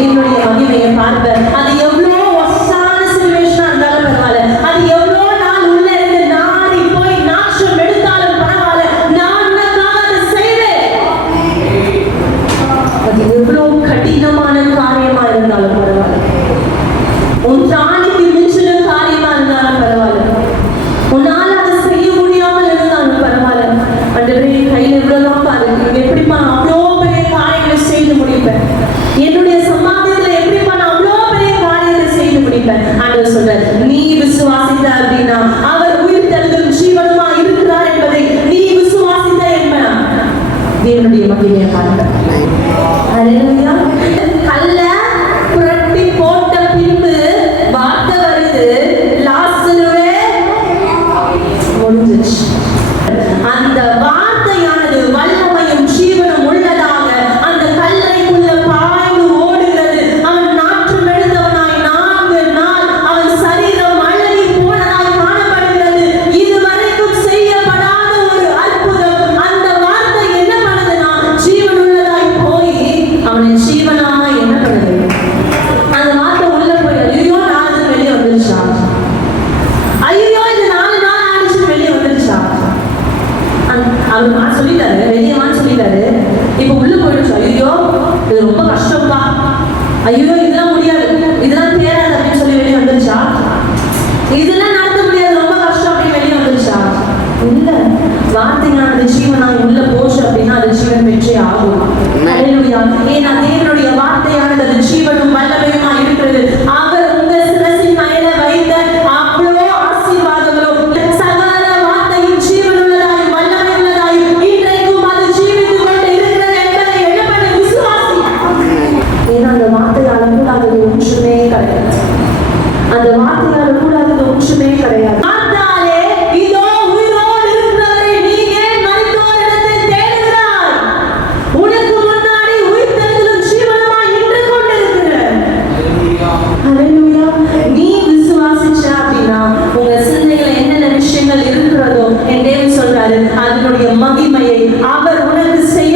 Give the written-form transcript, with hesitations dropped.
தேவனுடைய மகிமையை பார்ப்பேன். அது எவ்வளோ ஒஸ்டான சிச்சுவேஷனா இருந்தாலும் பரவாயில்ல, அது எவ்வளோ நாள் உள்ள இருந்து நாடி போய் நாட்டம் எடுத்தாலும் பரவாயில்ல, நான் உனக்காக அதை செய்வேன். அது எவ்வளோ கடினமான காரியமா இருந்தாலும் பரவாயில்ல, உன் திராணிக்கு மிஞ்சின காரியமா இருந்தாலும் பரவாயில்ல, உன்னால அதை செய்ய முடியாமல் இருந்தாலும் பரவாயில்ல, ஆண்டவரே கையில் இவ்வளவுதான் பாருங்க, எப்படிப்பா அவ்வளோ பெரிய காரியங்களை செய்து முடிப்பேன், என்னுடைய சம்பாத்தியத்துல எப்படிப்பா நான் அவ்வளோ பெரிய காரியத்தை செய்து முடிப்பேன். ஆண்டவர் சொல்றார், நீ விசுவாசித்த அப்படின்னா அவர் உயிர்த்தெழுதலும் ஜீவனுமா இருக்கிறார் என்பதை நீ விசுவாசித்த என்பன தேவனுடைய மகிமையை பார்க்க. ஹல்லேலூயா. கல்ல புரட்டி போட்ட பின்பு வார்த்தை வருது, லாசருவே முடிஞ்சிச்சு. அந்த வார்த்தையானது வல்லமையும் ஜீவனும் உள்ளதாக அந்த கல்லைக்குள்ள பாய்ந்து ஓடுகிறது. அவன் நாற்றம் எடுத்தவனாய் 4 நாள் அவன் சரீரம் அழுகி போனதாய் காணப்படுகிறது. இதுவரைக்கும் செய்யப்படாத ஒரு அற்புதம். அந்த வார்த்தை என்ன பண்ணுதுன்னா ஜீவன் உள்ளதாய் போய் அவனை ஜீவனாக என்ன பண்ணுது, அந்த வார்த்தை உள்ள போய் ஐயோ 4 வெளியே வந்துருச்சா, ஐயோ இது 4 நாள் ஆயிடுச்சு வெளியே வந்துருச்சா, அவர் சொல்லிட்டாரு வெளியவான்னு சொல்லிட்டாரு, இப்ப உள்ள போயிடுச்சு. ஐயோ இது ரொம்ப கஷ்டம்ப்பா, ஐயோ இதெல்லாம் முடியாது, இதெல்லாம் தேராது அப்படின்னு சொல்லி வெளியே வந்துருச்சா, இதெல்லாம் நடத்த முடியாது ரொம்ப கஷ்டம் அப்படின்னு வெளியே வந்துருச்சா? இல்ல, வார்த்தையானது ஜீவனாக உள்ள போச்சு அப்படின்னா அது ஜீவன் பெற்றே ஆகும். ஹல்லேலூயா. ஏன்னா தேவனுடைய வார்த்தையானது அது ஜீவனும் வல்லமையுமா இருக்கிறது. அவர் உங்க சிரசின் மேல வைத்த அவ்வளோ ஆசீர்வாதங்களும் சகல வார்த்தையும் ஜீவனுள்ளதாயும் வல்லமையுள்ளதாயும் இன்றைக்கும் அது ஜீவித்துக் கொண்டு இருக்கிறது என்பதை எழுப்பட விசுவாசி. ஏன்னா அந்த வார்த்தையால கூடாதது ஒன்றுமே கிடையாது, அந்த வார்த்தையால கூடாதது ஒன்றுமே கிடையாது. இதோ உயிரோடு இருக்கிறவரை நீ ஏன் மரித்தோரிடத்தில் தேடுகிறாய்? உனக்கு முன்னாடி உயிர்த்தெழுதலும் ஜீவனுமாய் நின்று கொண்டிருக்கிறார். ஹல்லேலூயா. நீ விசுவாசிச்ச அப்படின்னா உங்க சிந்தையில என்னென்ன விஷயங்கள் இருக்கிறதோ என் தேவன் சொல்றாரு அதனுடைய மகிமையை அவர் உனக்கு செய்ய